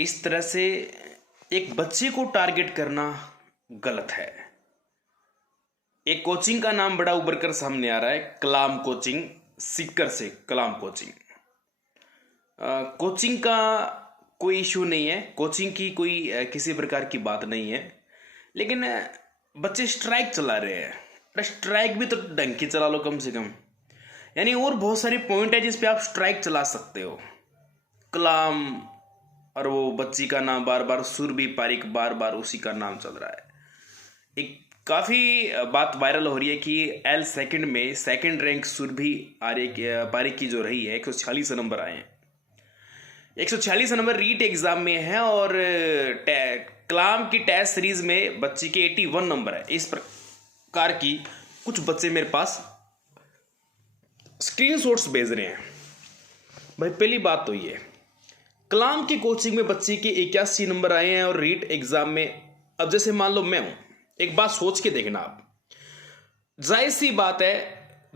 इस तरह से एक बच्चे को टारगेट करना गलत है। एक कोचिंग का नाम बड़ा उभर कर सामने आ रहा है, कलाम कोचिंग, सीकर से कलाम कोचिंग। कोचिंग का कोई इशू नहीं है, कोचिंग की कोई किसी प्रकार की बात नहीं है, लेकिन बच्चे स्ट्राइक चला रहे हैं। अरे स्ट्राइक भी तो ढंग की चला लो कम से कम। यानी और बहुत सारे पॉइंट है जिस पे आप स्ट्राइक चला सकते हो। कलाम और वो बच्ची का नाम बार बार सुरभि पारिक, बार बार उसी का नाम चल रहा है। एक काफ़ी बात वायरल हो रही है कि एल सेकंड में सेकंड रैंक सुरभि पारिक की जो रही है, 146 नंबर आए हैं। 146 नंबर रीट एग्जाम में है और कलाम की टेस्ट सीरीज में बच्ची के 81 नंबर है। इस प्रकार की कुछ बच्चे मेरे पास स्क्रीनशॉट्स भेज रहे हैं। भाई पहली बात तो ये, कलाम की कोचिंग में बच्ची के 81 नंबर आए हैं और रीट एग्जाम में, अब जैसे मान लो मैं हूं, एक बात सोच के देखना आप, जाहिर सी बात है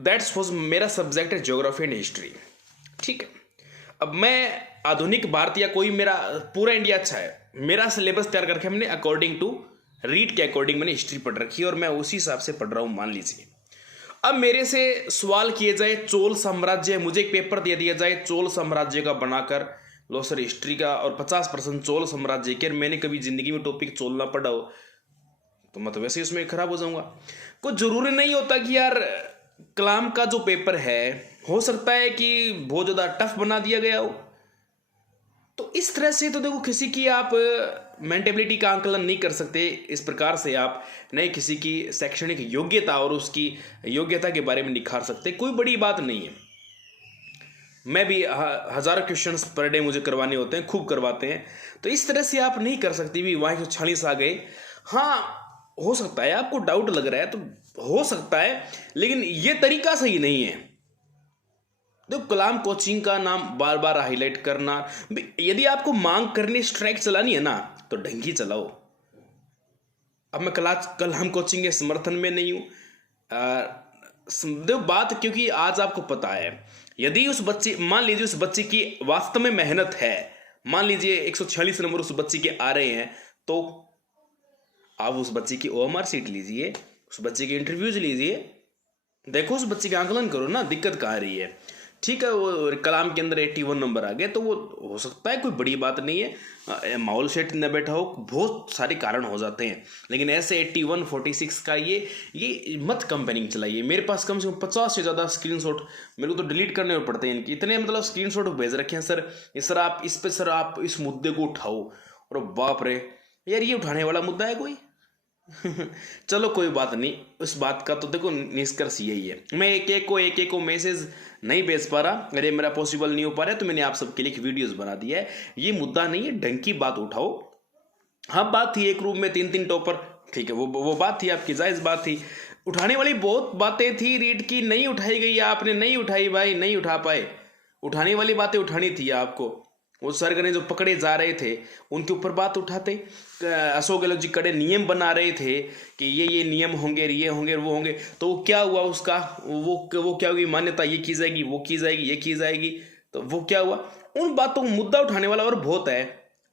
दैट्स वाज मेरा सब्जेक्ट है ज्योग्राफी एंड हिस्ट्री, ठीक है। अब मैं आधुनिक भारत या कोई मेरा पूरा इंडिया अच्छा है, मेरा सिलेबस तैयार करके हमने अकॉर्डिंग टू रीड के अकॉर्डिंग मैंने हिस्ट्री पढ़ रखी है और मैं उसी हिसाब से पढ़ रहा हूं, मान लीजिए। अब मेरे से सवाल किए जाए चोल साम्राज्य, मुझे एक पेपर दे दिया जाए चोल साम्राज्य का बनाकर, लो सर हिस्ट्री का और 50% चोल साम्राज्य के, मैंने कभी जिंदगी में टॉपिक चोल ना पढ़ा हो तो मैं तो वैसे ही उसमें खराब हो जाऊंगा। कुछ जरूरी नहीं होता कि यार कलाम का जो पेपर है हो सकता है कि बहुत ज़्यादा टफ बना दिया गया हो। तो इस तरह से तो देखो किसी की आप मेंटेबिलिटी का आंकलन नहीं कर सकते। इस प्रकार से आप नहीं किसी की शैक्षणिक योग्यता और उसकी योग्यता के बारे में निखार सकते, कोई बड़ी बात नहीं है। मैं भी हज़ारों क्वेश्चंस पर डे मुझे करवाने होते हैं, खूब करवाते हैं। तो इस तरह से आप नहीं कर सकती भी वहाँ 146 आ गए। हाँ हो सकता है आपको डाउट लग रहा है तो हो सकता है, लेकिन ये तरीका सही नहीं है। देखो कलाम कोचिंग का नाम बार बार हाईलाइट करना, यदि आपको मांग करनी स्ट्राइक चलानी है ना तो ढंगी चलाओ। अब मैं कलाम कोचिंग के समर्थन में नहीं हूँ। देखो बात, क्योंकि आज आपको पता है यदि उस बच्ची, मान लीजिए उस बच्ची की वास्तव में मेहनत है, मान लीजिए 146 नंबर उस बच्ची के आ रहे हैं, तो आप उस बच्चे की ओएमआर सीट लीजिए, उस बच्चे के इंटरव्यूज लीजिए, देखो उस बच्चे का आंकलन करो ना, दिक्कत कहाँ रही है। ठीक है वो कलाम के अंदर 81 नंबर आ गए तो वो हो सकता है, कोई बड़ी बात नहीं है, माहौल सेट न बैठा हो, बहुत सारे कारण हो जाते हैं। लेकिन ऐसे 81 46 का ये मत कंपेयरिंग चलाइए। मेरे पास कम से कम 50 से ज़्यादा स्क्रीनशॉट मेरे को तो डिलीट करने पड़ते हैं इनकी, इतने मतलब स्क्रीनशॉट भेज रखे हैं सर आप इस पर सर आप इस मुद्दे को उठाओ। और बाप रे यार ये उठाने वाला मुद्दा है कोई? चलो कोई बात नहीं, उस बात का तो देखो निष्कर्ष यही है। मैं एक एक को मैसेज नहीं भेज पा रहा, अरे मेरा पॉसिबल नहीं हो पा रहा है, तो मैंने आप सबके लिए वीडियोस बना दिया है। ये मुद्दा नहीं है, ढंग की बात उठाओ। हाँ बात थी एक रूम में 3 टॉपर, ठीक है वो बात थी आपकी, जायज़ बात थी। उठाने वाली बहुत बातें थी रीड की, नहीं उठाई गई, आपने नहीं उठाई भाई, नहीं उठा पाए। उठाने वाली बातें उठानी थी आपको। वो सरगने जो पकड़े जा रहे थे उनके ऊपर बात उठाते। अशोक गहलोत जी कड़े नियम बना रहे थे कि ये नियम होंगे, ये होंगे, वो होंगे, तो वो क्या हुआ उसका, वो क्या हुई मान्यता, ये की जाएगी, वो की जाएगी, ये की जाएगी, तो वो क्या हुआ। उन बातों को मुद्दा उठाने वाला और बहुत है,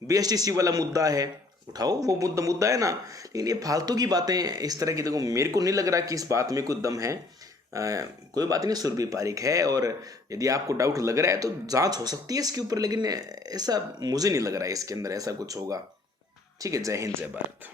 बीएसटीसी वाला मुद्दा है, उठाओ वो मुद्दा है ना। लेकिन ये फालतू की बातें इस तरह की, देखो मेरे को नहीं लग रहा कि इस बात में कोई दम है। कोई बात नहीं, सुरभि पारिक है और यदि आपको डाउट लग रहा है तो जांच हो सकती है इसके ऊपर, लेकिन ऐसा मुझे नहीं लग रहा है इसके अंदर ऐसा कुछ होगा। ठीक है, जय हिंद जय भारत।